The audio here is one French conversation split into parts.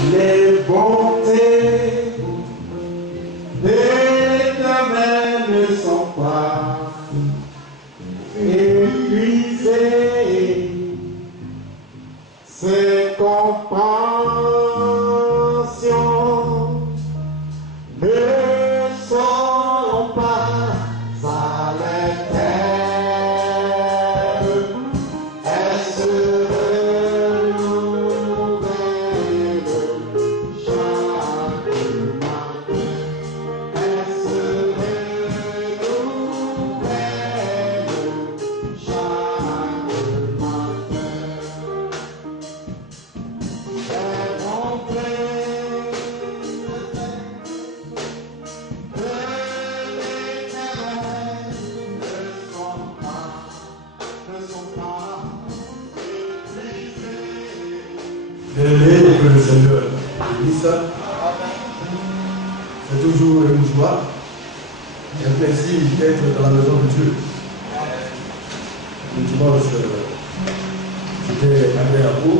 Les bontés de l'Éternel ne sont pas épuisées. Ses compassions ne sont pas à l'éternel. Elles se renouvellent chaque matin. Elles se renouvellent chaque matin. Elles vont pleines de l'éternel ne sont pas épuisées. Bien-aimés, que le Seigneur bénisse. C'est toujours une joie et un plaisir d'être dans la maison de Dieu. Le dimanche, j'étais allé à vous.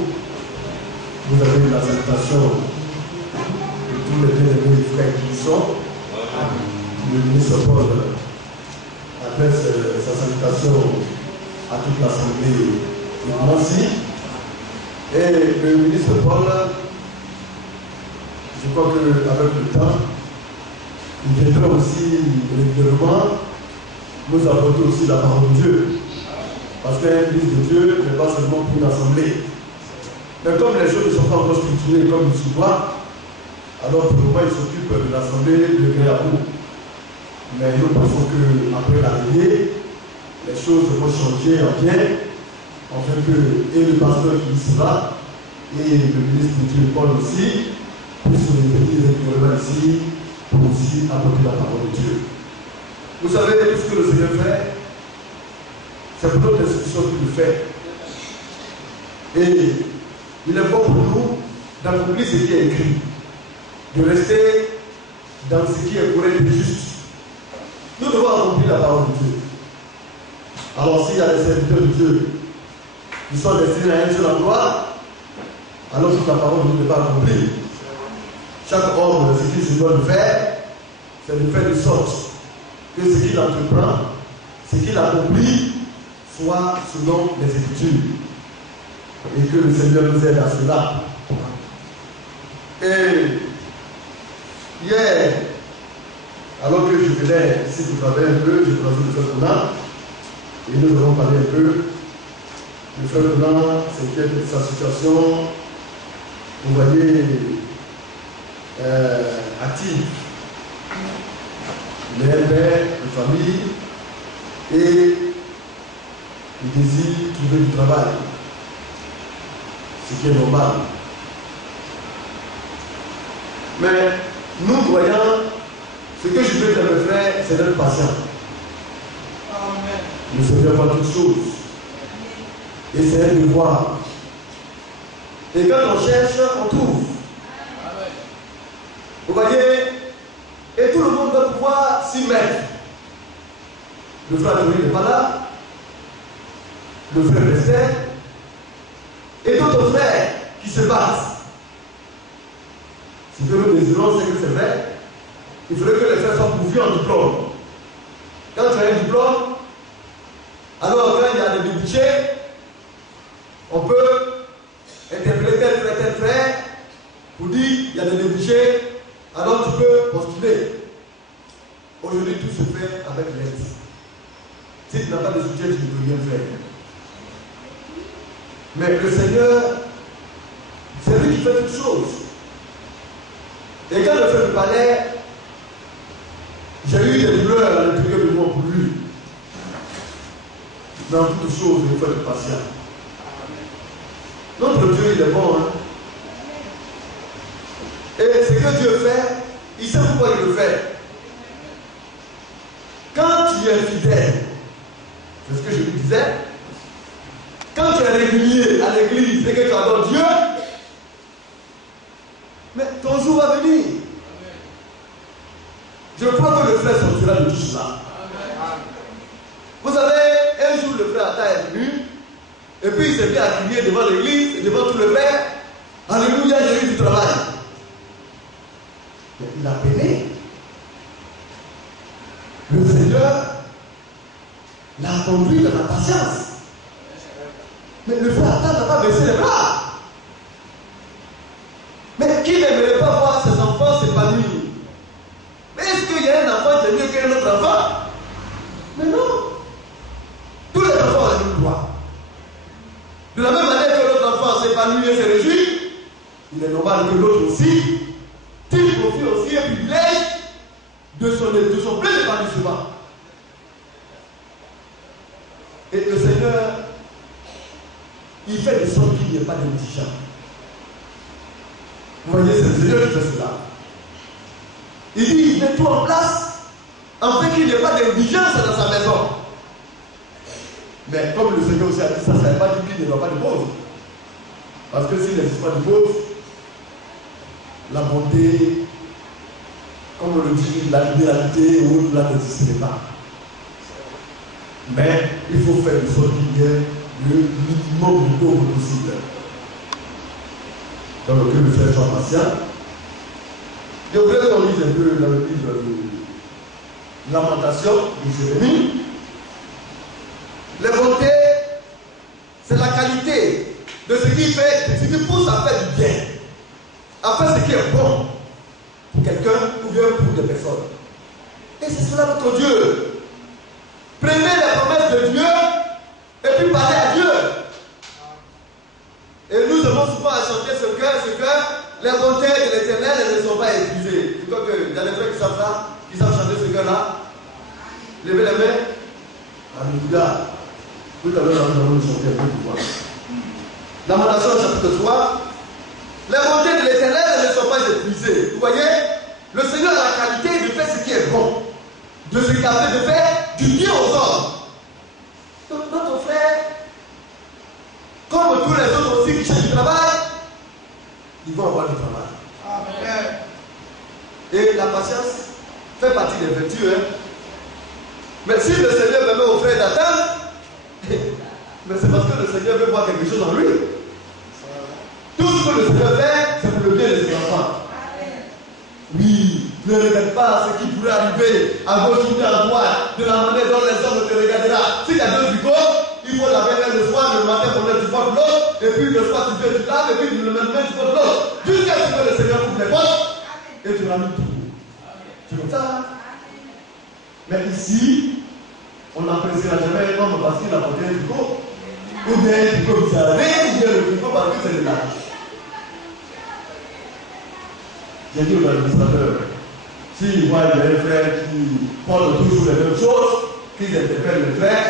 Vous avez eu la salutation de tous les bien-aimés frères qui y sont. Le ministre Paul adresse sa salutation à toute l'Assemblée de Nancy. Et le ministre Paul, je crois qu'avec le temps, il viendra aussi régulièrement nous apporter aussi la parole de Dieu. Parce qu'un ministre de Dieu n'est pas seulement pour une assemblée. Mais comme les choses ne sont pas encore structurées comme il se doit, alors pour le moment il s'occupe de l'assemblée de Gréapo. Mais nous pensons qu'après l'arrivée, les choses vont changer en bien, afin que et le pasteur qui y sera, et le ministre de Dieu Paul aussi, puissent venir régulièrement ici pour aussi apporter la parole de Dieu. Vous savez, tout ce que le Seigneur fait, c'est pour notre instruction qu'il le fait. Et il est bon pour nous d'accomplir ce qui est écrit, de rester dans ce qui est correct et juste. Nous devons accomplir la parole de Dieu. Alors s'il y a des serviteurs de Dieu qui sont destinés à un seul endroit, alors toute la parole de Dieu n'est pas accomplie. Chaque homme, ce qu'il se doit de faire, c'est de faire de sorte que ce qu'il entreprend, ce qu'il accomplit, soit selon les Écritures. Et que le Seigneur nous aide à cela. Et hier, alors que je venais ici pour travailler un peu, j'ai croisé le frère Conan, et nous avons parlé un peu. Le frère Conan s'inquiète de sa situation. Vous voyez, actif. Il est un père de famille et il désire trouver du travail. Ce qui est normal. Mais nous, croyants, ce que je veux dire, mes frères, c'est d'être patient. Le Seigneur voit toutes choses. Et c'est un devoir. Et quand on cherche, on trouve. Vous voyez, et tout le monde doit pouvoir s'y mettre. Le frère de n'est pas là. Le frère Esther. Et d'autres frères qui se battent. Ce que nous désirons, c'est que c'est vrai. Il faudrait que les frères soient pourvus en diplôme. Quand tu as un diplôme, alors quand il y a des débouchés, on peut interpréter tel frère pour dire il y a des débouchés, alors tu peux postuler. Aujourd'hui, tout se fait avec l'aide. Si tu n'as pas de soutien, tu ne peux rien faire. Mais le Seigneur, c'est lui qui fait toutes choses. Et quand le frère me parlait, j'ai eu des douleurs à l'intérieur de moi pour lui. Dans toutes choses, il faut être patient. Notre Dieu, il est bon. Hein? Et ce que Dieu fait, il sait pourquoi il le fait. Quand tu es fidèle, c'est ce que je vous disais, quand tu es régulier à l'église et que tu adores Dieu, mais ton jour va venir. Je crois que le frère sortira de tout cela. Vous savez, un jour le frère Atta est venu, et puis il s'est mis à crier devant l'église et devant tout le frère. Alléluia, j'ai eu du travail. l'a peiné. Le Seigneur l'a conduit dans la patience. Mais le frère Adam n'a pas baissé les bras. Mais qui n'aimerait pas voir ses enfants s'épanouir? Mais est-ce qu'il y a un enfant qui est mieux qu'un autre enfant? Mais non. Tous les enfants ont les mêmes droits. De la même manière que l'autre enfant s'épanouit et se réjouit, il est normal que l'autre aussi, qu'il profite aussi un privilège de son plein épanouissement. Et le Seigneur, il fait de sorte qu'il n'y ait pas d'indigence. Vous voyez, c'est le Seigneur qui fait cela. Il dit, il met tout en place, en fait qu'il n'y ait pas d'indigence dans sa maison. Mais comme le Seigneur aussi a dit ça, ça ne veut pas dire qu'il n'y aura pas de pauvres. Parce que s'il n'existe pas de pauvres, la bonté, comme on le dit, la libéralité ou là n'existerait pas. Mais il faut faire de sorte qu'il y ait le minimum de pauvres possible. Donc que le frère soit patient. Je voudrais qu'on lise un peu dans le livre de Lamentation de Jérémie. La bonté, c'est la qualité de ce qui fait, de ce qui pousse à faire du bien, à faire ce qui est bon pour quelqu'un ou bien pour des personnes. Et c'est cela notre Dieu. Prenez les promesses de Dieu et puis parlez à Dieu. Et nous avons souvent à chanter ce cœur, les bontés de l'Éternel ne sont pas épuisées. Je crois qu'il y a des frères qui savent ça, qui savent chanter ce cœur-là. Levez les mains. Alléluia. Tout à l'heure, nous allons chanter un peu pour voir. Lamentation chapitre 3. Les bontés de l'Éternel ne sont pas épuisées. Vous voyez, le Seigneur a la qualité de faire ce qui est bon, de se garder de faire du bien aux hommes. Donc notre frère, comme tous les autres aussi qui cherchent du travail, ils vont avoir du travail. Amen. Et la patience fait partie des vertus. Hein? Mais si le Seigneur permet au frère d'attendre, mais c'est parce que le Seigneur veut voir quelque chose en lui. Tout ce que le Seigneur fait, c'est pour le bien de ses enfants. Oui, ne regarde pas ce qui pourrait arriver à gauche ou à droite, de la manière dont les hommes te regarderont. Si tu as deux fricots, il faut laver le soir, le matin, pour tu portes l'autre, et puis le soir, tu viens, tu laves, et puis le lendemain, tu portes l'autre. Jusqu'à ce que le Seigneur coupe les portes, et tu ramènes tout. C'est comme ça. Mais ici, on n'appréciera jamais un homme parce qu'il a porté un fricot. Ou bien un fricot bizarre, ou bien le fricot parce que c'est le large. J'ai dit aux administrateurs, s'ils voient qu'il y a un frère qui porte toujours les mêmes choses, qu'ils interpellent le frère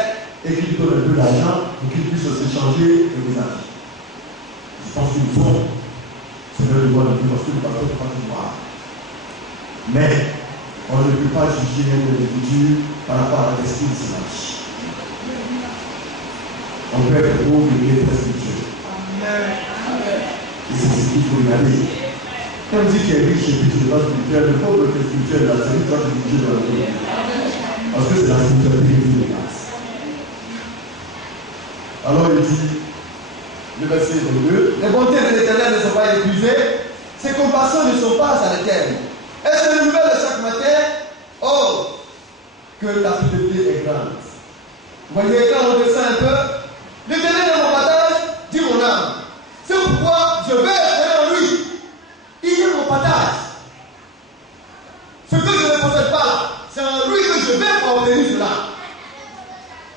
et qu'ils donnent un peu d'argent pour qu'ils puissent se changer le visage. Je pense qu'ils font. C'est le devoir de Dieu parce que le pasteur ne peut pas tout voir. Mais on ne peut pas juger un individu par rapport à l'esprit de sa vie. On peut être pauvre et bien très spirituel. Et c'est ce qu'il faut regarder. Quand on dit qu'il est riche et puis tu n'es pas spirituel, le pauvre qui est spirituel, c'est lui qui va te juger dans la vie. Parce que c'est la spiritualité qui nous dépasse. Alors il dit, le verset 2, les bontés de l'Éternel ne sont pas épuisées, ses compassions ne sont pas à l'éternel. Elles se renouvellent chaque matin. Oh, que ta fidélité est grande. Vous voyez, quand on descend un peu, l'Éternel est mon partage, dit mon âme. C'est pourquoi je vais être en lui. Il est mon partage. Ce que je ne possède pas, c'est en lui que je vais obtenir cela.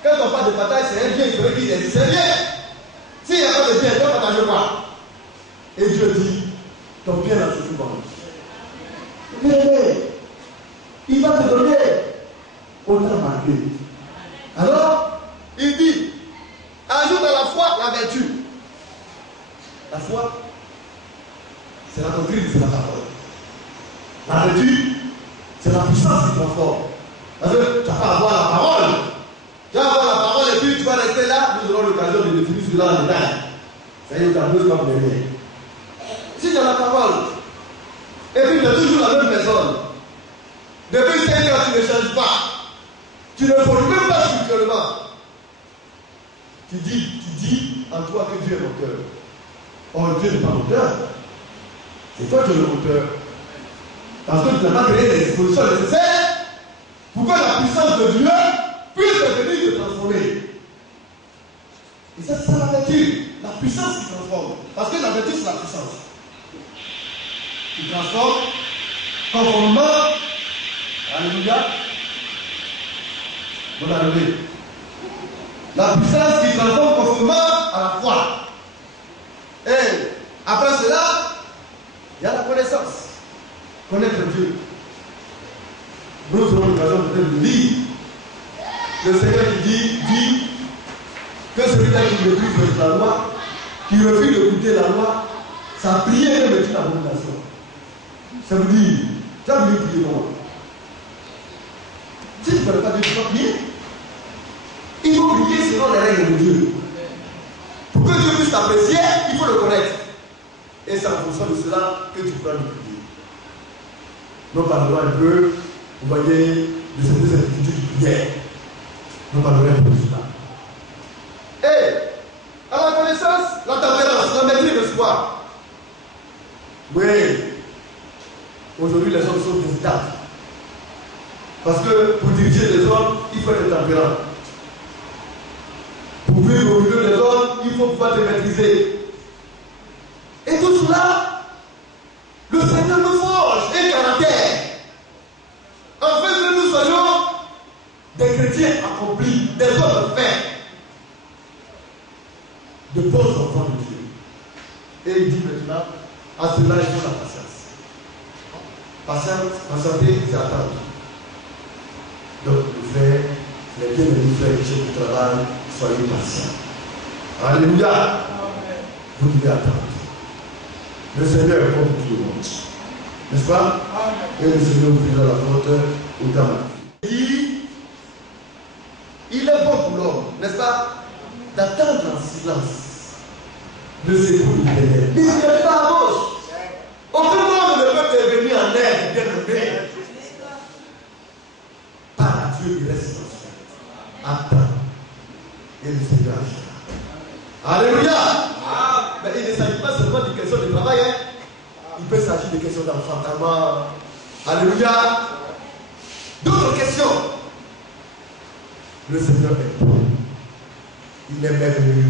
Quand on parle de partage, c'est un bien, il faudrait qu'il ait dit, c'est bien. S'il n'y a pas de bien, tu ne partages pas. Et Dieu dit, ton bien là, c'est tout bon. Il va te donner autant marqué. Alors, il dit, ajoute à la foi la vertu. La foi, c'est la doctrine, c'est la parole. La vertu, c'est la puissance qui transforme. Parce que tu vas pas avoir la parole. Tu vas avoir la parole et puis tu vas rester là. Nous aurons l'occasion de définir cela en détail. Ça y est, tu as besoin de rien. Si tu as la parole, et puis tu as toujours la même personne, depuis 5 ans tu ne changes pas, tu ne produis même pas spirituellement. Tu dis en toi que Dieu est moteur. Or Dieu n'est pas moteur. C'est toi qui es le moteur. Parce que tu n'as pas créé les dispositions nécessaires pour que la puissance de Dieu puisse venir te transformer. Et ça, c'est ça la vertu. La puissance qui transforme. Parce que la vertu, c'est la puissance. Qui transforme conformément. Alléluia. Bon, alléluia. La puissance qui transforme conformément à la foi. Et après cela, il y a la connaissance. Connaître Dieu. Nous aurons l'occasion de lire. Le Seigneur qui dit que celui-là qui méprise la loi, qui refuse d'écouter la loi, sa prière est une abomination. Ça veut dire, tu as voulu prier comment? Si tu ne connais pas Dieu, tu vas prier. Il faut prier selon les règles de Dieu. Pour que Dieu puisse t'apprécier, il faut le connaître. Et c'est en fonction de cela que tu pourras le prier. Nous parlerons un peu, vous voyez, de ces deux attitudes de prière. Nous parlerons un peu de cela. Et à la connaissance, la tempérance, la maîtrise de soi. Oui. Aujourd'hui, les hommes sont hésitants. Parce que pour diriger les hommes, il faut être tempérant. Pour vivre au milieu des hommes, il faut pouvoir te maîtriser. Et tout cela, le Seigneur nous forge un caractère. En fait, que nous soyons des chrétiens accomplis, des hommes faits, de bons enfants de Dieu. Et il dit maintenant, à cela, il faut la patience. Patienter, c'est attendre. Donc, le frère, les bien-aimés frères qui cherchent du travail, soyez patients. Alléluia. Vous devez attendre. Le Seigneur est bon pour tout le monde. N'est-ce pas? Et le Seigneur vous fera la porte au temps. Il dit, il est bon pour l'homme, n'est-ce pas? D'attendre en silence le secours du Seigneur. Il n'est pas à gauche. Aucun homme ne peut te venir en aide, bien aimé. Par Dieu, il reste en attends. Et le Seigneur agira. Alléluia. Mais il ne s'agit pas seulement de questions de travail. Hein. Il peut s'agir de questions d'enfantement. Alléluia. D'autres questions. Le Seigneur est bon. Il est merveilleux.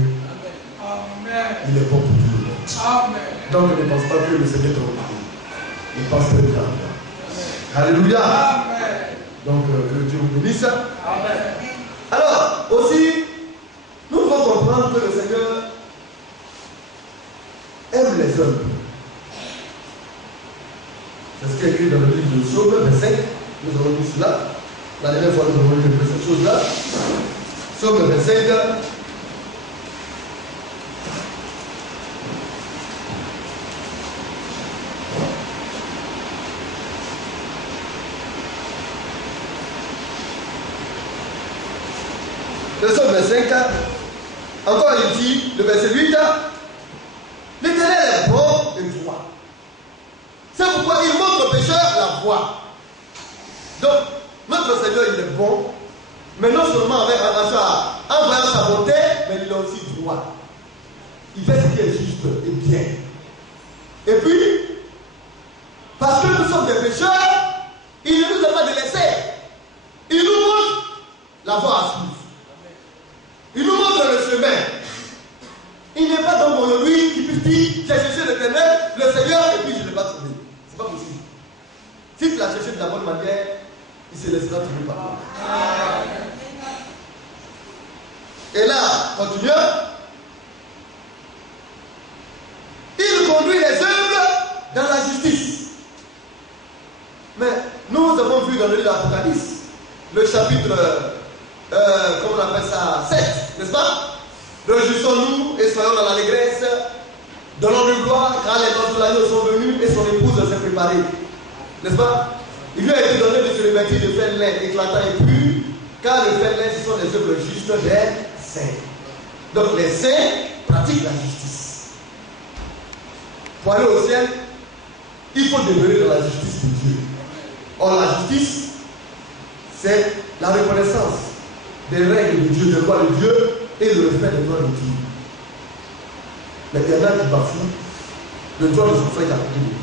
Il est bon pour tout le monde. Donc ne pense pas que le Seigneur te regarde. Il pense très bien. Alléluia. Donc que Dieu vous bénisse. Alors aussi, nous devons comprendre que le Seigneur aime les hommes. C'est ce qui est écrit dans le livre de Psaume 25. Nous avons vu cela. La dernière fois, nous avons vu cette chose-là. Psaume 25. Le Psaume 25, encore il dit, le verset 8, l'Éternel est bon et droit. C'est pourquoi il montre au pécheur la voie. Donc, notre Seigneur, il est bon, mais non seulement en voyant sa bonté, mais il est aussi droit. Il fait ce qui est juste et bien. Et puis, parce que nous sommes des pécheurs, il ne nous a pas délaissés. Il nous montre la voie à suivre. Il nous montre le chemin. Il n'est pas dans mon lui qui puisse dire, j'ai cherché l'Éternel, le Seigneur, et puis je ne l'ai pas trouvé. C'est pas possible. Si tu l'as cherché de la bonne manière, il se laissera trouver par toi. Et là, continuons. Il conduit les œuvres dans la justice. Mais nous avons vu dans le livre d'Apocalypse, le chapitre, comment on appelle ça, 7, n'est-ce pas? Réjouissons-nous et soyons dans l'allégresse, donnons-lui gloire, car les noces de l'agneau sont venus et son épouse s'est préparée. N'est-ce pas? Il lui a été donné de se revêtir de fer lin éclatant et pur, car le fer lin, ce sont les œuvres justes des saints. Donc les saints pratiquent la justice. Pour aller au ciel, il faut demeurer dans la justice de Dieu. Or la justice, c'est la reconnaissance des règles de Dieu, des lois de Dieu et le respect des droits de Dieu. Mais il y en a qui bafouent le droit de son frère à côté de lui.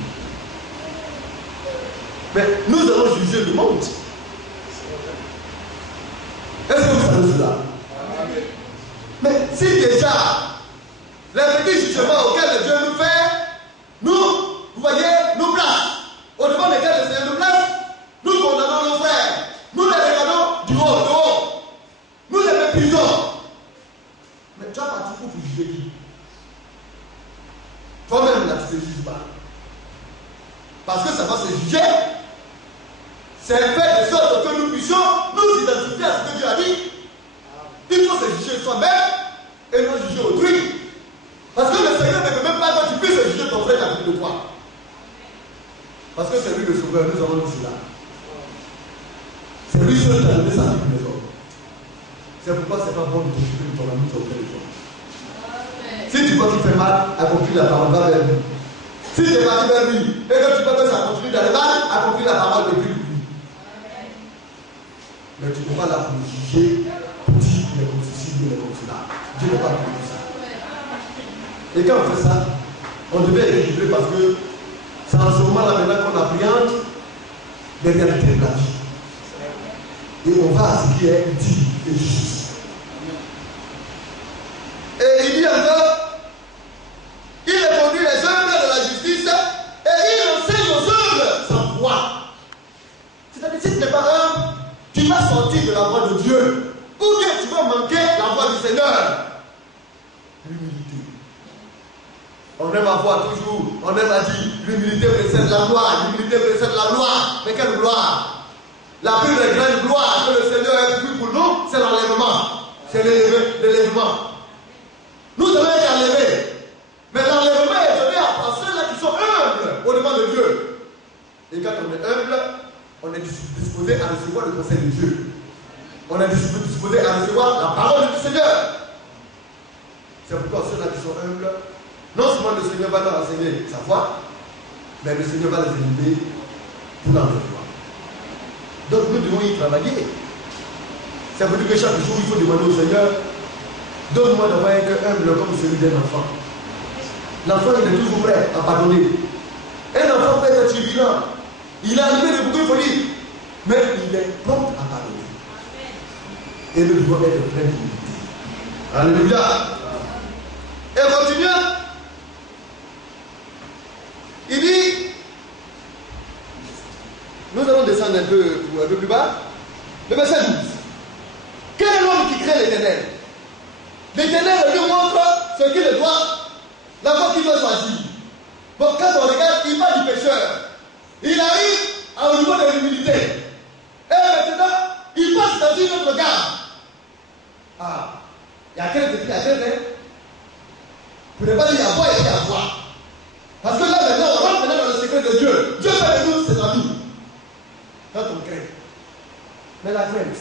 Mais nous allons juger le monde. Est-ce que vous savez cela? Mais si déjà les petits jugements auxquels Dieu nous fait, nous, vous voyez, nous place, au devant desquels le Seigneur nous place, nous condamnons nos frères, nous les regardons du haut, de haut, nous les méprisons. Mais tu as parti pour juger qui? Toi-même, là, tu ne te juges pas. Parce que ça va se juger. C'est fait de sorte que nous puissions nous identifier à ce que Dieu a dit. Il faut se juger soi-même et non juger autrui. Parce que le Seigneur ne veut même pas que tu puisses juger ton frère à côté de toi. Parce que c'est lui le sauveur, nous avons dit cela. C'est lui seul qui a donné sa vie pour les hommes. C'est pourquoi c'est pas bon de t'occuper de ton ami auprès de toi. Si tu vois qu'il fait mal, accomplis la parole, va vers lui. Si tu es parti vers lui et que tu vois que ça continue d'aller mal, accomplis la parole et puis lui. Mais tu ne peux pas là pour juger, pour dire qu'il est comme ceci, il est comme cela. Dieu n'est pas comme ça. Et quand on fait ça, on devait équilibrer parce que c'est en ce moment-là maintenant qu'on appréhende les réalités de la vie. Et on va à ce qui est dit et juste. Et il dit encore, il est conduit les œuvres de la justice et il enseigne aux œuvres sans foi. C'est-à-dire, si tu n'es pas humble, tu vas sortir de la voie de Dieu. Ou bien tu vas manquer la voie du Seigneur. L'humilité. On aime avoir toujours, on aime à dire, l'humilité précède la gloire, l'humilité précède la gloire. Mais quelle gloire? La plus grande gloire que le Seigneur a pris pour nous, c'est l'enlèvement. C'est l'élèvement. Nous devons être enlevés. Mais l'enlèvement est donné à ceux-là qui sont humbles au devant de Dieu. Et quand on est humble, on est disposé à recevoir le conseil de Dieu. On est disposé à recevoir la parole du Seigneur. C'est pourquoi ceux-là qui sont humbles, non seulement le Seigneur va leur enseigner sa foi, mais le Seigneur va les élever pour l'enlèvement. Donc nous devons y travailler. Ça veut dire que chaque jour, il faut demander au Seigneur, donne-moi d'avoir un cœur humble comme celui d'un enfant. L'enfant, il est toujours prêt à pardonner. Un enfant peut être turbulent. Il a arrivé de beaucoup de folie, mais il est prompt à pardonner. Et nous devons être plein d'humilité. Alléluia. Et continuons. Il dit, nous allons descendre un peu plus bas. Le verset 12. Quel est l'homme qui crée l'Éternel? L'Éternel lui montre ce qu'il doit, la voie qu'il doit choisir. Bon, quand on regarde, il parle du pécheur. Il arrive au niveau de l'humilité. Et maintenant, il passe dans une autre gare. Ah, il y a quel défi, il y a quel défi? Vous ne pouvez pas dire à voir et puis à voir. Parce que là, maintenant, on rentre maintenant dans le secret de Dieu. Dieu fait de nous ses amis. Quand on craint. Mais la crainte,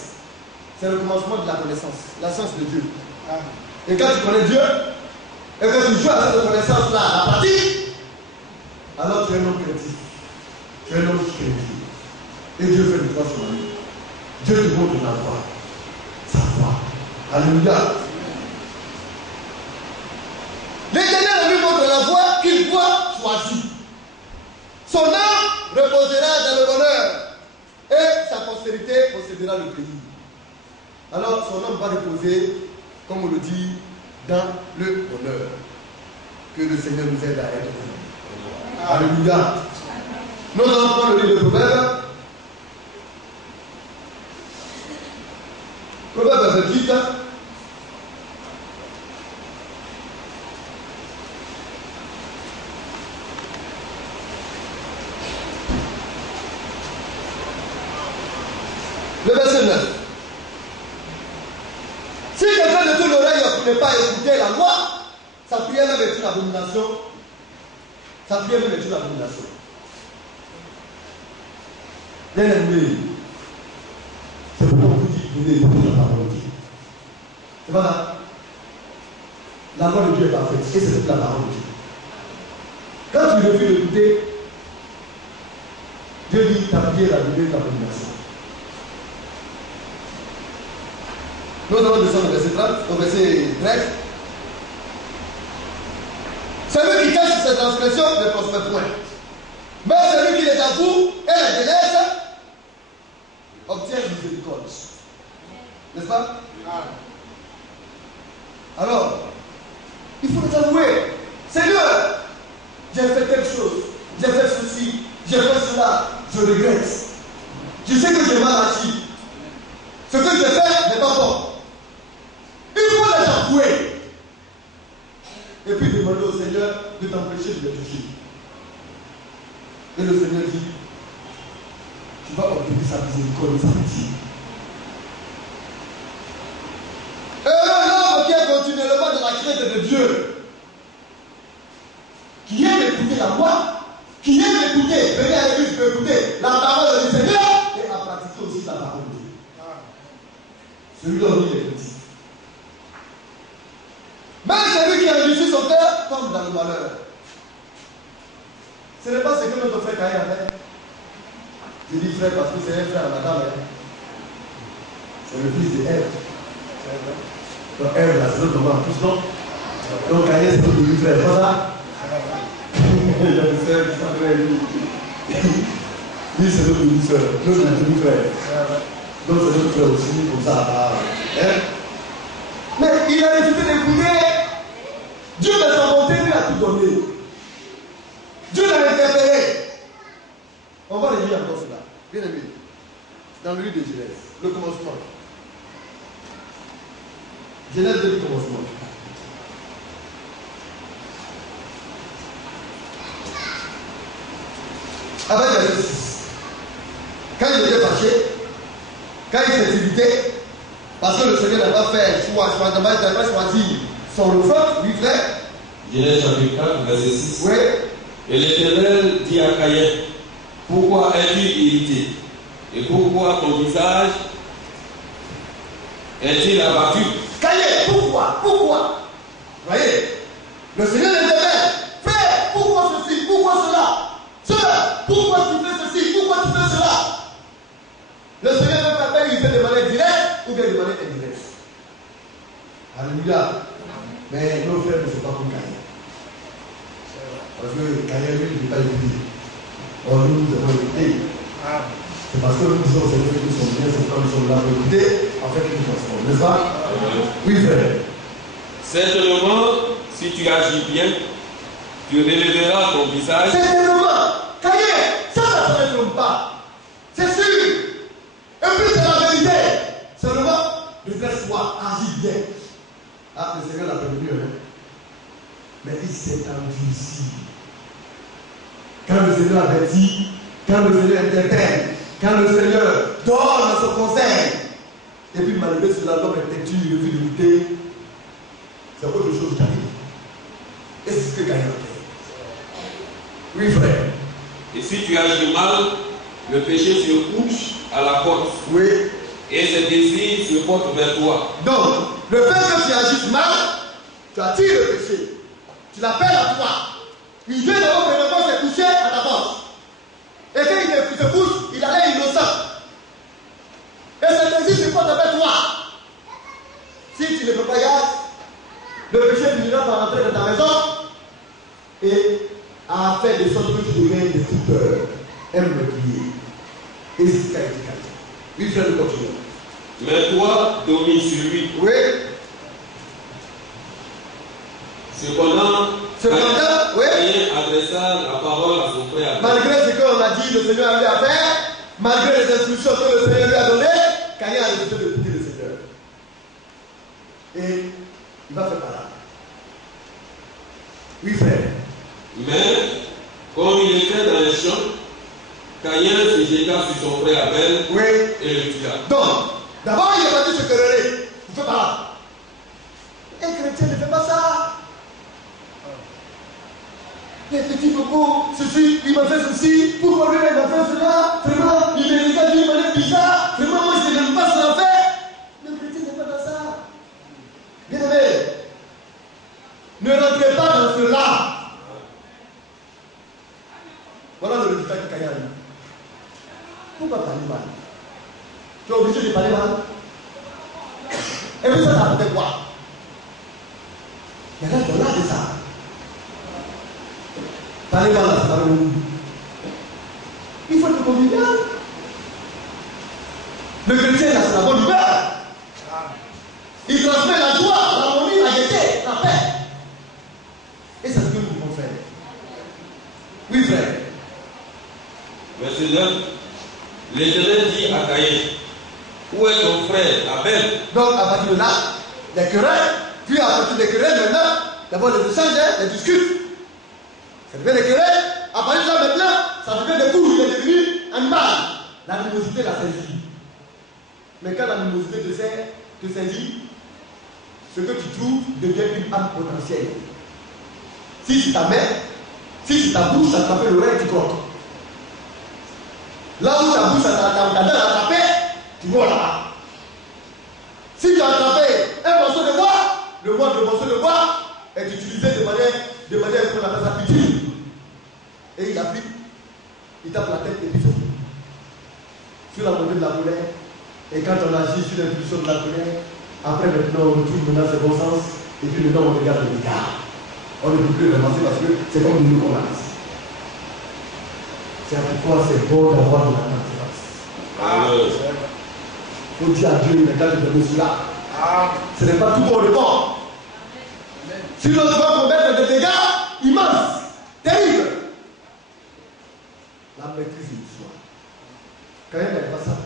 c'est le commencement de la connaissance, la science de Dieu. Et quand tu connais Dieu, et que tu joues à cette connaissance-là à la pratique, alors tu es un homme craintif. Tu es un homme qui craint Dieu. Et Dieu fait de toi son ami. Dieu te montre la voie. Sa voie. Alléluia. L'Éternel lui montre la voie qu'il doit choisir. Son âme reposera dans le bonheur. Et sa postérité possédera le pays. Alors son âme va reposer, comme on le dit, dans le bonheur. Que le Seigneur nous aide à être heureux. Alléluia. Nous allons prendre le livre de Proverbes. Proverbes 28. Le verset 9. Si quelqu'un ne tourne l'oreille pour ne pas écouter la loi, sa prière même est une abomination. Sa prière même est une abomination. Bien aimé, c'est pourquoi on vous dit de écouter la parole de Dieu. C'est pas ça. La loi de Dieu est parfaite et c'est toute la parole de Dieu. Quand tu refuses d'écouter, Dieu dit ta prière a donné une abomination. Nous allons descendre au verset 30, au verset 13. Celui qui cache ses transgressions ne prospère point. Mais celui qui les avoue et les délaisse fait telle chose, j'ai fait ceci, j'ai fait cela, je regrette. Je sais que j'ai mal agi. Ce que j'ai fait n'est pas bon. Il faut les avouer. Et puis demander au Seigneur de t'empêcher de les toucher. Et le Seigneur dit, tu vas obtenir sa miséricorde et sa pitié. L'homme qui est continuellement dans la crainte de Dieu, qui aime écouter la voix, qui aime écouter, venir à l'église pour écouter la parole du Seigneur et à pratiquer aussi la parole de Dieu. Celui-là, il est petit. Même celui qui a réussi son cœur tombe dans le malheur. Ce n'est pas ce que notre frère Caïn a fait. Je dis frère parce que c'est un frère à madame. C'est le fils de Ève. Donc Ève, là, c'est notre maman en plus, non? Donc Caïn, c'est notre demi-frère. Voilà. Il y a une frère qui s'appelle lui. Lui, c'est notre demi-frère. Notre demi-frère. Donc c'est notre frère aussi, comme ça. Hein? Mais il a décidé d'écouter. Dieu de sa bonté lui a tout donné. Dieu l'a interpellé. On va le lire encore cela. Bien aimé. Dans le livre de Genèse, le commencement. Genèse de le commencement. Avec verset 6. Quand il était fâché, quand il s'est irrité, parce que le Seigneur n'a pas fait choix, il n'a pas choisi son refrain, lui frère. Genèse chapitre 4, verset 6. Oui. Et l'Éternel dit à Caïn, pourquoi es-tu irrité? Et pourquoi ton visage est-il abattu? Caïn, pourquoi? Pourquoi? Voyez, le Seigneur l'Éternel, frère, pourquoi ceci? Pourquoi cela? Sœur, pourquoi tu fais ceci? Pourquoi tu fais cela? Le Seigneur ne peut pas il fait de manière directe ou bien de manière indirecte. Alléluia. Mais nos frères ne sont pas comme Caïn. Parce que Caïn, lui, il n'est pas écouté. Or, nous avons écouté. C'est parce que nous disons au Seigneur que nous sommes bien, c'est quand nous sommes là pour écouter, en fait, nous transformons. N'est-ce pas? Oui, frère. Certainement, si tu agis bien, tu relèveras ton visage. Certainement. Caïn, ça ne se trompe pas. C'est sûr. Et puis c'est la vérité. Seulement, de faire soi, agir bien. Ah, le Seigneur l'a prévenu, hein. Mais il s'est endurci. Quand le Seigneur avertit, quand le Seigneur interpelle, quand le Seigneur donne son conseil, et puis malgré cela, l'homme est têtu, il refuse de lutter, c'est autre chose qui arrive. Et c'est ce que Caïn a fait. Oui, frère. Et si tu agis mal, le péché se couche à la porte. Oui. Et ses désirs se portent vers toi. Donc, le fait que tu agisses mal, tu attires le péché. Tu l'appelles à toi. Il vient d'abord premièrement se coucher à ta porte. Et quand il se couche, il a l'air innocent. Et ce désir se porte vers toi. Si tu ne fais pas gaffe, le péché finira par rentrer dans ta maison et à faire des sortes que tu deviennes des fouteurs. Aime le prier. Et c'est ce qu'a été calme. Oui, frère, nous continuons. Mais toi, domine sur lui. Oui. Cependant, oui. Caïn adressa la parole à son frère. Malgré ce qu'on a dit, le Seigneur lui a fait, malgré les instructions que le Seigneur lui a données, Caïn a décidé de quitter le Seigneur. Et il va faire par là. Oui, frère. Mais, comme il était dans les champs, Caïn se jeta sur son frère Abel Oui. et le tua. Donc, d'abord il est parti se quereller. Il fait par là. Un chrétien ne fait pas ça. Les petits bobos, ceci, il m'a fait ceci, pourquoi lui il m'a fait cela, vraiment, il me regarde d'une manière bizarre, vraiment, moi je n'aime pas ce qu'il a fait. Le chrétien n'est pas dans ça. Bien aimé, ne rentrez pas dans cela. Voilà le résultat de Caïn. Pourquoi parler mal? Tu es obligé de parler mal? Et puis ça t'a apporté quoi? Il y a là de ça. Parler mal, ça va où? Il faut être convivial. Le chrétien, là, c'est la bonne humeur. Il transmet la joie, l'harmonie, la gaieté, la paix. Et c'est ce que nous devons faire. Oui, frère. Verset 9. L'Éternel dit à Caïn, où est ton frère Abel? Donc, à partir de là, les querelles, puis à partir des querelles, maintenant, d'abord les échanges, les discutes. Ça devient des querelles. À partir de là, maintenant, ça devient des coups. Il est devenu animal. L'animosité l'a saisi. Mais quand l'animosité te saisit, ce que tu trouves devient une âme potentielle. Si c'est ta main, si c'est ta bouche, ça t'appelle l'oreille, tu croques. Là où ta bouche, ta dent a attrapé, tu vois là-bas. Si tu as attrapé un morceau de bois, le morceau de bois est utilisé de manière qu'on appelle ça utile. Et il applique, il tape la tête et puis il sur la montée de la colère. Et quand on agit sur l'impulsion de la colère, après maintenant on retrouve maintenant ses bon sens, et puis maintenant on regarde le regard. On ne peut plus avancer parce que c'est comme une commence. C'est pourquoi c'est bon d'avoir de la confiance. Il faut dire à Dieu maintenant de donner cela. Ce n'est pas tout pour le bon. Si l'on doit commettre des dégâts immenses, terribles, la maîtrise du soi. Quand même, elle n'est pas ça.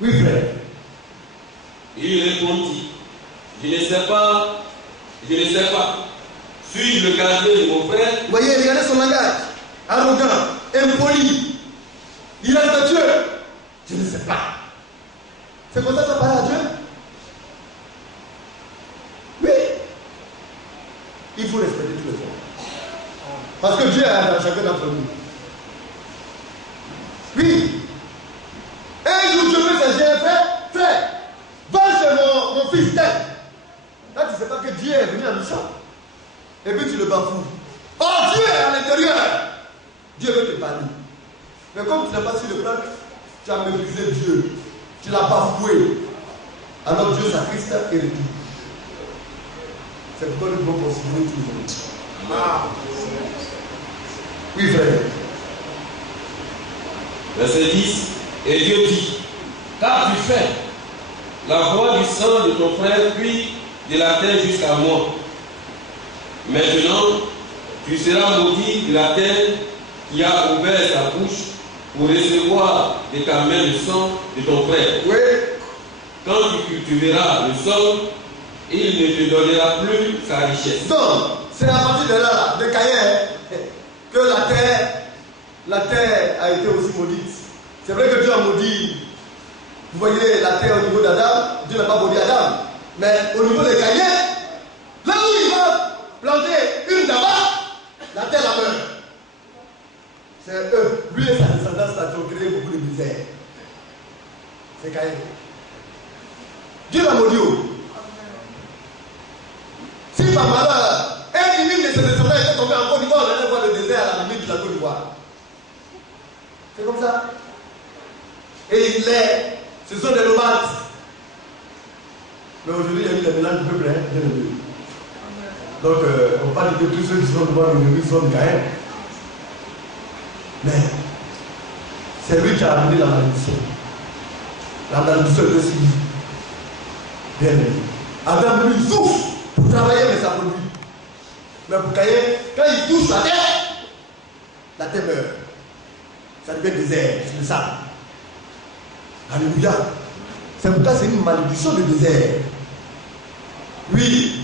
Oui, frère. Il répondit, je ne sais pas. Suis-je le gardien de mon frère? Vous voyez, regardez son langage. Arrogant, impoli, irrespectueux. Je ne sais pas. C'est comme ça que ça parle à Dieu? Oui. Il faut respecter tous les hommes. Parce que Dieu est dans chacun d'entre nous. Oui. Un jour, je veux que j'ai frère, va chez mon fils tel. Là, tu ne sais pas que Dieu est venu en mission. Et puis tu le bafoues. Oh, Dieu est à l'intérieur. Dieu veut te parler. Mais comme tu n'as pas su le prendre, tu as méprisé Dieu. Tu l'as bafoué. Alors Dieu s'attriste et retourne. C'est pourquoi nous devons considérer tout le monde. Oui, frère. Verset 10. Et Dieu dit, qu'as-tu fait? La voix du sang de ton frère puis de la terre jusqu'à moi. Maintenant, tu seras maudit de la terre qui a ouvert sa bouche pour recevoir de ta main le sang de ton frère. Oui. Quand tu cultiveras le sol, il ne te donnera plus sa richesse. Donc, c'est à partir de là, de Caïn, que la terre a été aussi maudite. C'est vrai que Dieu a maudit. Vous voyez la terre au niveau d'Adam, Dieu n'a pas maudit Adam. Mais au niveau de Caïn, là où il va planter une tabac, la terre la meurt. C'est eux, lui et sa descendance qui ont créé beaucoup de misère. C'est Caïn. Dieu l'a maudit. Si par malheur, un minime de ses descendants était tombé en Côte d'Ivoire, on allait voir le désert à la limite de la Côte d'Ivoire. C'est comme ça. Et ce sont des nomades. Mais aujourd'hui, il y a eu des mélanges de peuple, bien élevé. Donc, on parle de tous ceux qui sont devant l'ennemi sont Caïn. Mais, c'est lui qui a amené la malédiction. La malédiction de ce livre. Bien aimé. Adam lui souffre pour travailler, mais ça produit. Mais pour Caïn, quand il touche la terre meurt. Ça devient désert, c'est le sable. Alléluia. C'est pourquoi c'est une malédiction de désert. Oui,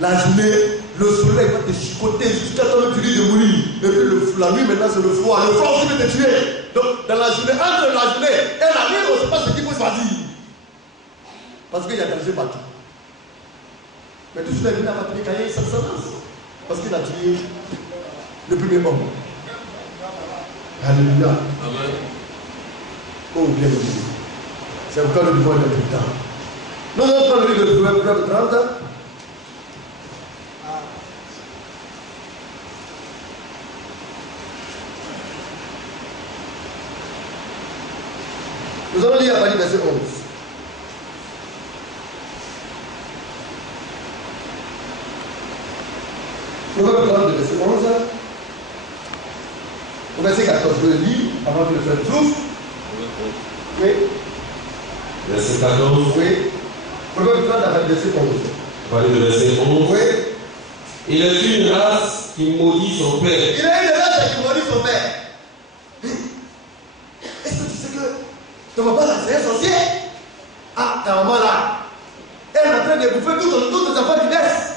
la journée, le soleil va te chicoter jusqu'à temps que tu dis de mourir. Et puis la nuit, maintenant, c'est le froid. Le froid aussi peut te tuer. Donc, dans la journée, entre la journée et la nuit, on ne sait pas ce qu'il faut choisir. Parce qu'il y a danger partout. Mais tout cela, il n'a pas tué Caïn sans sens. Parce qu'il a tué le premier homme. Alléluia. Amen. Oh, bien aimé. C'est encore le point de tout le temps. Nous allons prendre le livre de Proverbe 30. Nous allons lire à partir du verset 11. Proverbe 30, verset 11. Au verset 14, je le lis avant que le frère souffle. Oui. Verset 14. Oui. Proverbe 30, à partir du verset 11. Parler de verset 11. Oui. Il est une race qui maudit son père. Il est une race son père. Est-ce que tu sais que ton papa là, c'est un sorcier? Ah, ta maman là, elle est en train de bouffer tous les enfants qui naissent.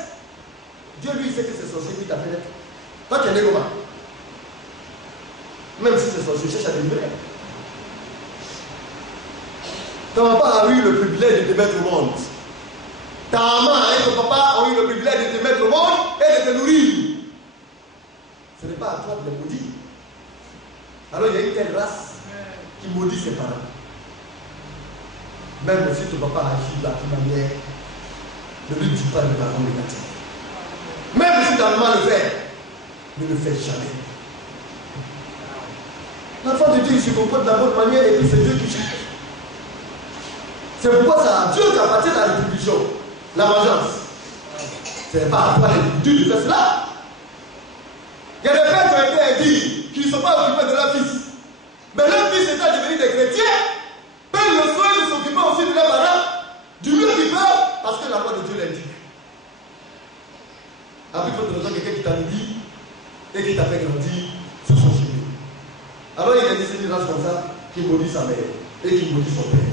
Dieu lui sait que c'est sorcier qui t'a fait naître. Toi tu es né comment? Même si c'est sorcier, cherche à délivrer. Ton papa a eu le privilège de te mettre au monde. Ta maman et ton papa ont eu le privilège de te mettre au monde et de te nourrir. Ce n'est pas à toi de les maudire. Alors il y a une telle race qui maudit ses parents. Même si ton papa agit de la manière, ne lui dis pas de parents négatifs. Même si ta maman le fait, ne le fais jamais. L'enfant de Dieu, il se comporte de la bonne manière et puis c'est Dieu qui cherche. C'est pourquoi ça a Dieu qui appartient à la rétribution, la vengeance. Ce n'est pas à toi Dieu de faire cela. Il y a des pères qui ont été indignes, qui ne sont pas occupés de leur fils. Mais leur fils étant devenu des chrétiens, peuvent le soin de s'occuper aussi de leurs parents, du mieux qu'ils peuvent, parce que la loi de Dieu l'indique. Après, il faut te donner quelqu'un qui t'a dit et qui t'a fait grandir sur son chemin. Alors il a décidé une race comme ça qui maudit sa mère et qui maudit son père.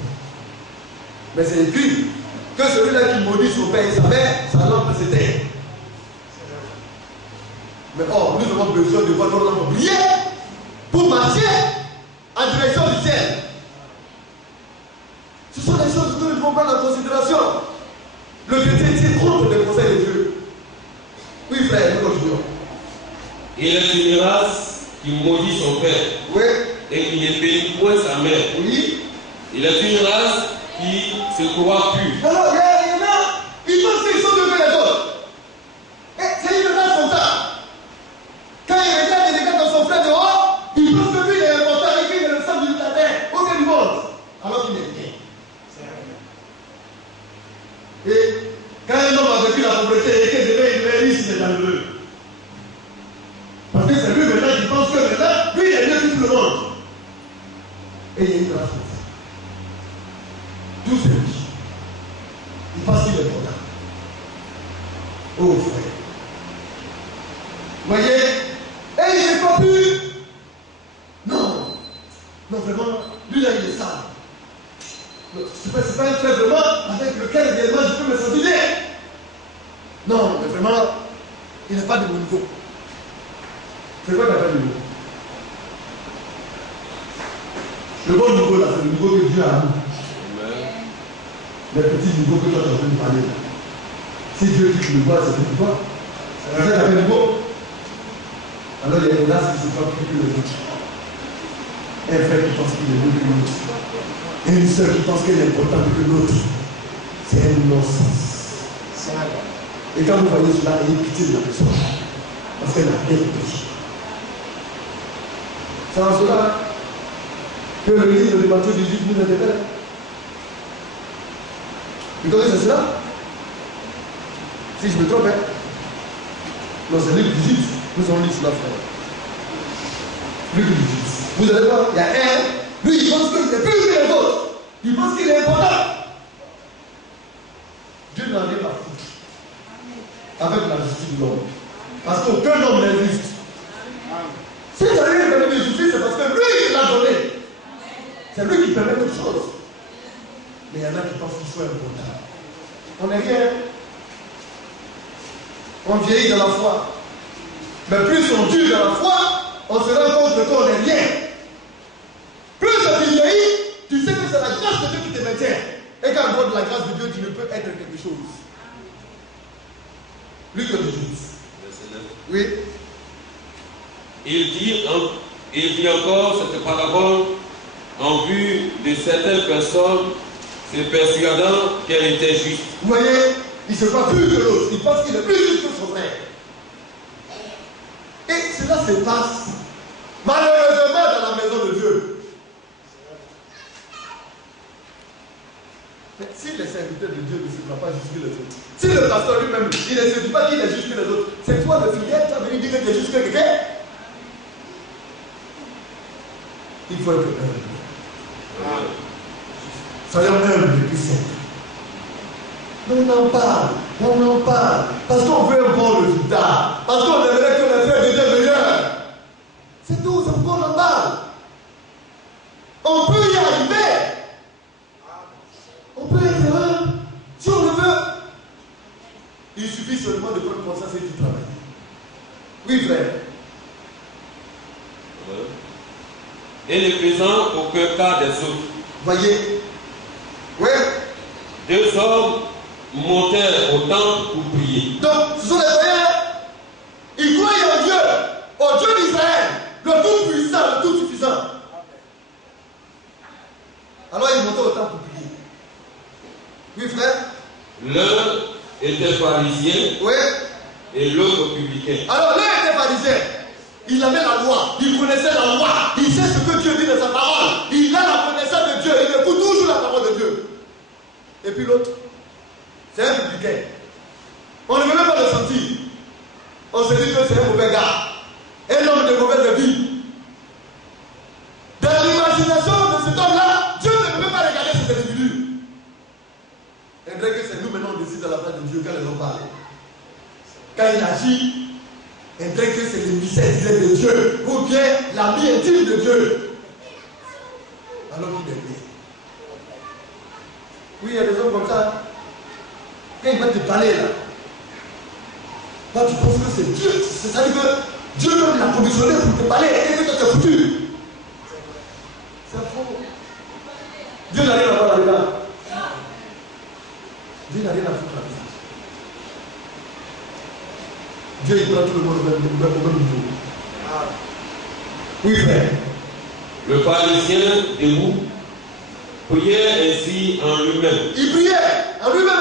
Mais c'est écrit que celui-là qui maudit son père et sa mère, sa lampe s'éteint. Mais or, nous avons besoin de voir nos lampes briller pour marcher en direction du ciel. Ce sont les choses que nous devons prendre en considération. Le chrétien tient compte des conseils de Dieu. Oui, frère, nous continuons. Il est une race qui maudit son père. Oui. Et qui ne bénit point sa mère. Oui. Il est une race qui se croit pure. Alors, il y en a, ils pensent qu'ils sont mieux que les autres. Et c'est une race comme ça. Quand il regarde les gars dans son frère dehors, il pense que lui, il est important et qu'il est le sang de la terre, auquel du monde. Alors qu'il est bien. Et quand un homme a vécu la pauvreté et qu'il devait riche, c'est dangereux. Parce que c'est lui maintenant qui pense que maintenant, lui, il est mieux que tout le monde. Et il y a une race comme ça. Tous ces riches. Il pense qu'il est important. Oh frère. Vous voyez? Et il n'est pas pur. Non. Non, vraiment, lui là, il est sale. C'est pas un frère vraiment avec lequel réellement je peux me sentir bien. Non, mais vraiment, il n'est pas de mon niveau. C'est quoi qu'il n'a pas de niveau? Le bon niveau là, c'est le niveau que Dieu a mis. Les petits niveaux que toi tu es en train de parler là. Si Dieu dit que tu le vois, c'est que tu vois. C'est ça qu'il niveau. Alors il y a des races qui se font plus que les autres. Un frère qui pense qu'il est mieux que l'autre. Et une soeur qui pense qu'elle est importante que l'autre. C'est un non-sens. Et quand vous voyez cela, ayez pitié de la personne. Parce qu'elle a bien compris. C'est en cela que le livre de Matthieu 18 nous interpelle. Vous connaissez cela? Si je me trompe, hein? Non, c'est Luc 18. Nous avons lu cela, frère. Luc 18. Vous allez voir, il y a un. Lui, il pense qu'il est plus que les autres. Il pense qu'il est important. Dieu n'en est pas fou. Avec la justice de l'homme. Parce qu'aucun homme n'est juste. Si tu as eu une de justice, c'est parce que lui, il l'a donné. C'est lui qui permet toutes choses. Mais il y en a qui pensent qu'il faut important. On n'est rien. On vieillit dans la foi. Mais plus on dure dans la foi, on se rend compte qu'on n'est rien. Plus tu vieillis, tu sais que c'est la grâce de Dieu qui te maintient. Et quand on voit de la grâce de Dieu, tu ne peux être quelque chose. Luc 18. Oui. Il dit encore cette parabole en vue de certaines personnes se persuadant qu'elle était juste. Vous voyez, il ne se croit plus que l'autre. Il pense qu'il est plus juste que son frère. Et cela se passe malheureusement dans la maison de Dieu. Mais si les serviteurs de Dieu ne se croient pas juste que les autres, si le pasteur lui-même, il ne se dit pas qu'il est juste que les autres, c'est toi le fidèle, tu as venu dire que tu es juste que quelqu'un. Il faut être humble. Soyons humbles depuis sempre. On en parle, parce qu'on veut un bon résultat, parce qu'on aimerait que les frères deviennent meilleurs. C'est tout. Oui, frère. Et ne faisant aucun cas des autres. Voyez. Oui. 2 hommes montèrent au temple pour prier. Donc, ce sont les païens. Ils croyaient en Dieu, au Dieu d'Israël, le tout-puissant, le tout-suffisant. Alors, ils montaient au temple pour prier. Oui, frère. L'un était pharisien, Oui. et l'autre publicain. Alors, l'un était pharisien. Il avait la loi, il connaissait la loi, il sait ce que Dieu dit dans sa parole, il a la connaissance de Dieu, il écoute toujours la parole de Dieu. Et puis l'autre, c'est un publicain. On ne veut même pas le sentir. On se dit que c'est un mauvais gars, un homme de mauvaise vie. Dans l'imagination de cet homme-là, Dieu ne peut même pas regarder cet individu. Et vrai que c'est nous maintenant on décide à la place de Dieu quand les hommes parlent. Quand il agit, et vrai que c'est le mystère de Dieu, ou bien l'ami intime de Dieu. Alors qu'il est bien. Oui, il y a des hommes comme ça. Quand il va te parler là, toi tu penses que c'est Dieu. C'est-à-dire que Dieu même l'a conditionné pour te parler et que toi t'es foutu. C'est faux. Dieu n'a rien à voir là-dedans. Dieu n'a rien à foutre là-dedans. Dieu il prend tout le monde au même niveau. Oui, frère. Le pharisien debout priait ainsi en lui-même. Il priait en lui-même.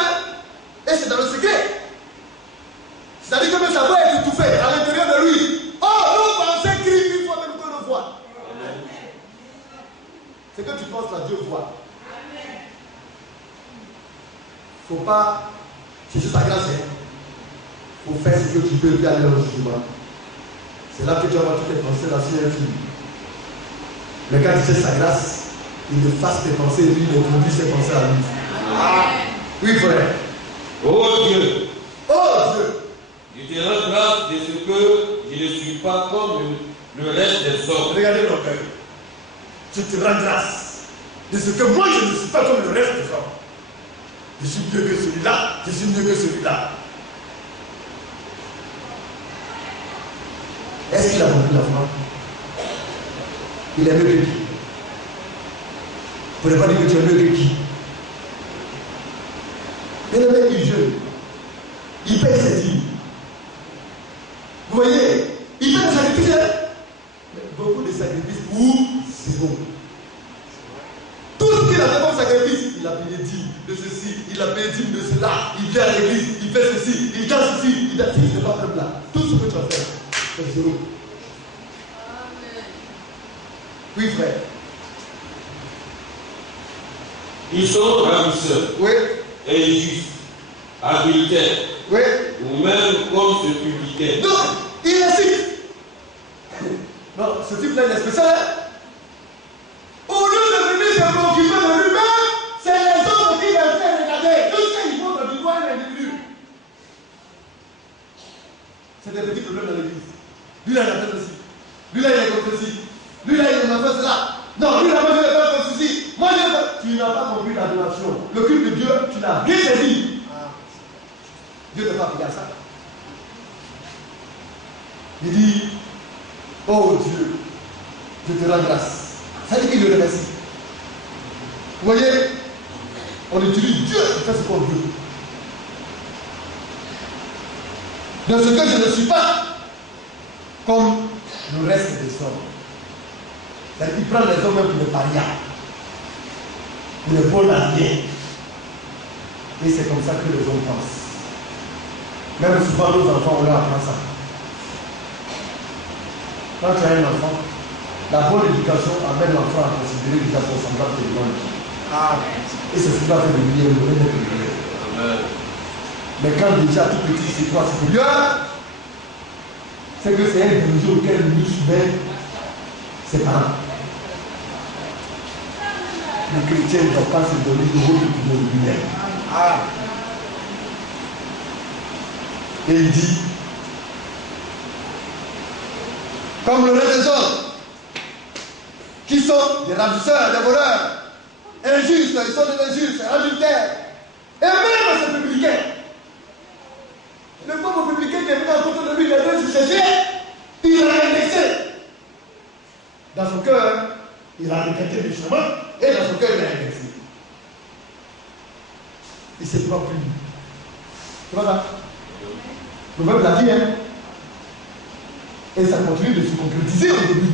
Et c'est dans le secret. C'est-à-dire que même sa voix est étouffée à l'intérieur de lui. Oh, nous pensons crier une fois même que nous voit. C'est que tu penses là, Dieu voit. Il ne faut pas chercher sa grâce. Il faut faire ce que tu peux et aller au jugement. C'est là que tu vas voir toutes tes pensées là sur un film. Mais quand tu sais sa grâce, il efface tes pensées et lui, il introduit ses pensées à lui. Oui, frère. Oh Dieu, Oh Dieu, je te rends grâce de ce que je ne suis pas comme le reste des hommes. regardez l'orgueil. Je te rends grâce de ce que moi je ne suis pas comme le reste des hommes. Je suis mieux que celui-là, je suis mieux que celui-là. Est-ce qu'il a compris la foi? Il est mieux que qui? Vous ne pouvez pas dire que tu es mieux que qui? Mais le mec il est jeune. Il paye ses dîmes. Vous voyez, il fait des sacrifices. Mais beaucoup de sacrifices pour zéro. Tout ce qu'il a fait comme sacrifice, il a payé 10 de ceci, il a payé 10 de cela, il vient à l'église, il fait ceci, il danse ceci, il a dit, il n'est pas comme là. Tout ce que tu as fait, c'est zéro. Oui, frère. Ils sont ravisseurs, Oui, injustes, adultères, oui. ou même comme ce publicain. Donc, il incite. Non, ce type-là, il est spécial. Au lieu de venir se préoccuper de lui-même, c'est les autres qui viennent regarder. Tout ce qu'ils font de lui, un individu. C'est des petits problèmes dans l'église. Lui, là, il a fait ceci. Lui, là, il est comme ceci. Lui, là, il a fait cela. Non, lui, là, moi, je vais faire comme ceci. Moi, je vais faire. Tu n'as pas compris l'adoration. Le culte de Dieu, tu n'as rien saisi. Dieu ne va pas appliquer à ça. Il dit, oh Dieu, je te rends grâce. Ça dit qu'il le remercie. Vous voyez, on utilise Dieu pour faire ce qu'on veut. De ce que je ne suis pas comme le reste des hommes. C'est-à-dire qu'il prend les hommes même pour les parias, pour les bons alliés. Et c'est comme ça que les hommes pensent. Même souvent, nos enfants, on leur apprend ça. Quand tu as un enfant, la bonne éducation amène l'enfant à considérer déjà son semblable de l'homme. Et c'est ce qui va faire le milieu, le milieu, le milieu. Mais quand déjà tout petit c'est toi supérieur, c'est que c'est un individu auquel nous soumet ses parents. Le chrétien ne doit pas se donner de rôle de lui-même. Et il dit, comme le reste des hommes, qui sont des ravisseurs, des voleurs, injustes, ils sont des injustes, adultères, et même ces publicains. Le pauvre publicain qui est venu à côté de lui, il est venu se chercher, Dans son cœur, il a regretté méchamment et dans son cœur, il a inversé. Il ne se prend plus. Tu vois ça? Le problème de la vie, hein? Et ça continue de se concrétiser aujourd'hui.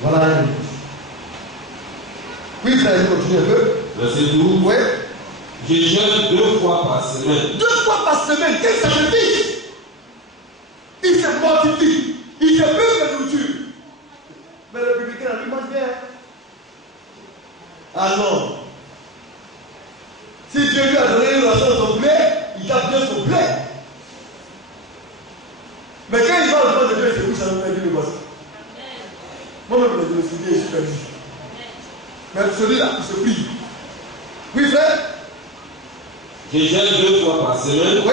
Voilà la réponse. Oui, frère, il continue un peu. Verset 12. Oui. Je jeûne 2 fois par semaine. 2 fois par semaine, quel sacrifice! Il se mortifie, il se prive de nourriture. Mais le publicain a dit, mange bien. Ah non. Si Dieu lui a donné une ration de son blé, il tape bien son blé. Mais quand il va au devant de Dieu, il se couche à nous le voici. Moi-même, je me suis dit, je suis perdu. Mais celui-là, il se prie. Oui, frère? Je jeûne 2 fois par semaine. Oui.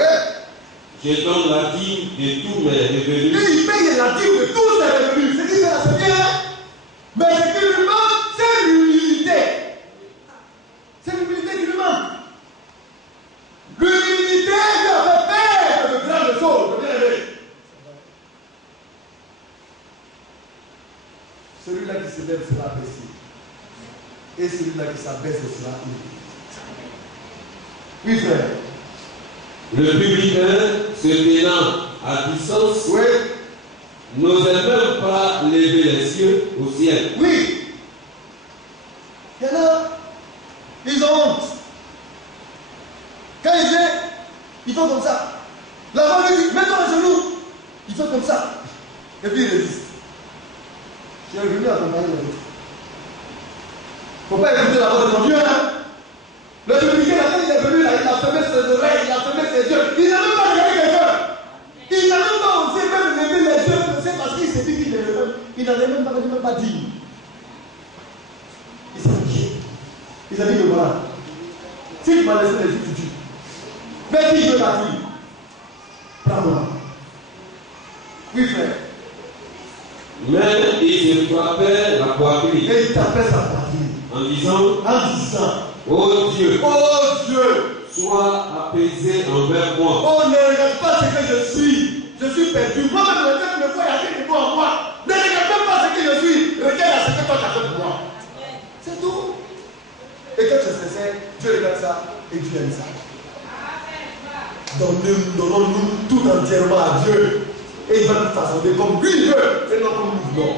Je donne la dîme de tous mes revenus. Et il paye la dîme de tous ses revenus. C'est qui c'est bien. Mais ce qui lui manque, c'est l'humilité. C'est l'humilité qui lui manque. L'humilité lui a fait faire de grandes choses. Bien aimé. Celui-là qui se lève sera abaissé. Et celui-là qui s'abaisse sera élevé. Oui, frère. Le publicain, se tenant à distance, Oui. n'osait même pas lever les yeux au ciel. Oui. Il y en a, ils ont honte. Quand il vient, il faut comme ça. La femme lui dit, mets-toi à genoux. Il fait comme ça. Et puis il résiste. Je suis venu accompagner les autres. Il ne faut pas écouter la voix de ton Dieu. Hein? Le publicain, quand il est venu là, il a fermé ses oreilles, il a fermé ses yeux. Il n'a même pas regardé quelqu'un. Il n'a même pas osé même lever les yeux. C'est parce qu'il s'est dit qu'il est le il n'avait même pas dit. Il s'est dit. Il s'est dit que voilà. Si tu m'as laissé les yeux, tu tues. Mais qui veut la vie? Prends-moi. Oui, frère. Mais il se frappait la poitrine. Et il tapait sa poitrine. En disant, oh Dieu, sois apaisé envers moi. Oh, ne regarde pas ce que je suis. Je suis perdu. Moi-même, le fait me voit, il y a quelque chose en moi. Ne regarde pas ce que je suis. Regarde à ce que toi tu as fait pour moi. C'est tout. Et quand tu es sincère, Dieu regarde ça et Dieu aime ça. Donnons-nous tout entièrement à Dieu. Et il va nous façonner comme lui il veut. Et non comme nous voulons.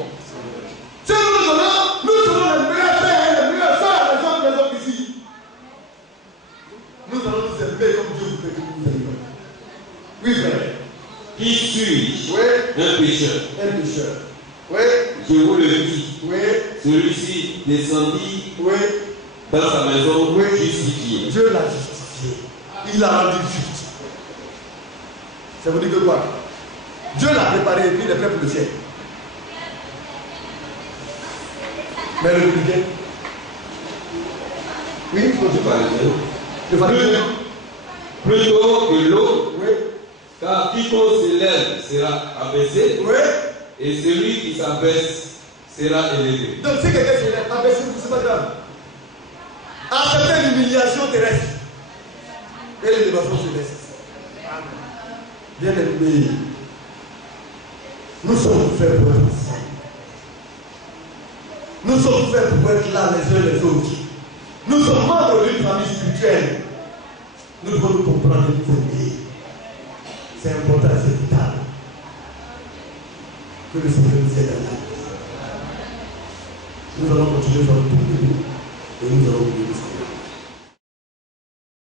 Si nous nous donnons, nous serons les meilleurs frères et les meilleures sœurs des hommes ici. Nous allons nous aimer comme Dieu veut que nous nous aimions. Oui, frère. Qui suis-je? Oui. Un pécheur. Un pécheur. Oui. Je vous le dis. Oui. Celui-ci descendit Oui. dans sa maison Oui. justifié. Dieu l'a justifié. Il l'a rendu juste. Ça veut dire que quoi? Dieu l'a préparé et puis il est prêt pour le ciel. Mais le publicain. Oui, il faut dire. Plutôt que l'autre, Oui. car quiconque se lève sera abaissé, Oui. et celui qui s'abaisse sera élevé. Donc si quelqu'un se lève, abaissé, c'est pas grave. Acceptez l'humiliation terrestre. Et l'élévation céleste. Bien aimé. Nous sommes faits pour être ensemble. Nous sommes faits pour être là les uns les autres. Nous sommes membres d'une famille spirituelle. Nous devons nous comprendre et nous aimer. C'est important, c'est vital. Que le Seigneur nous aide à la vie. Nous allons continuer dans tout le monde et nous allons oublier le Seigneur.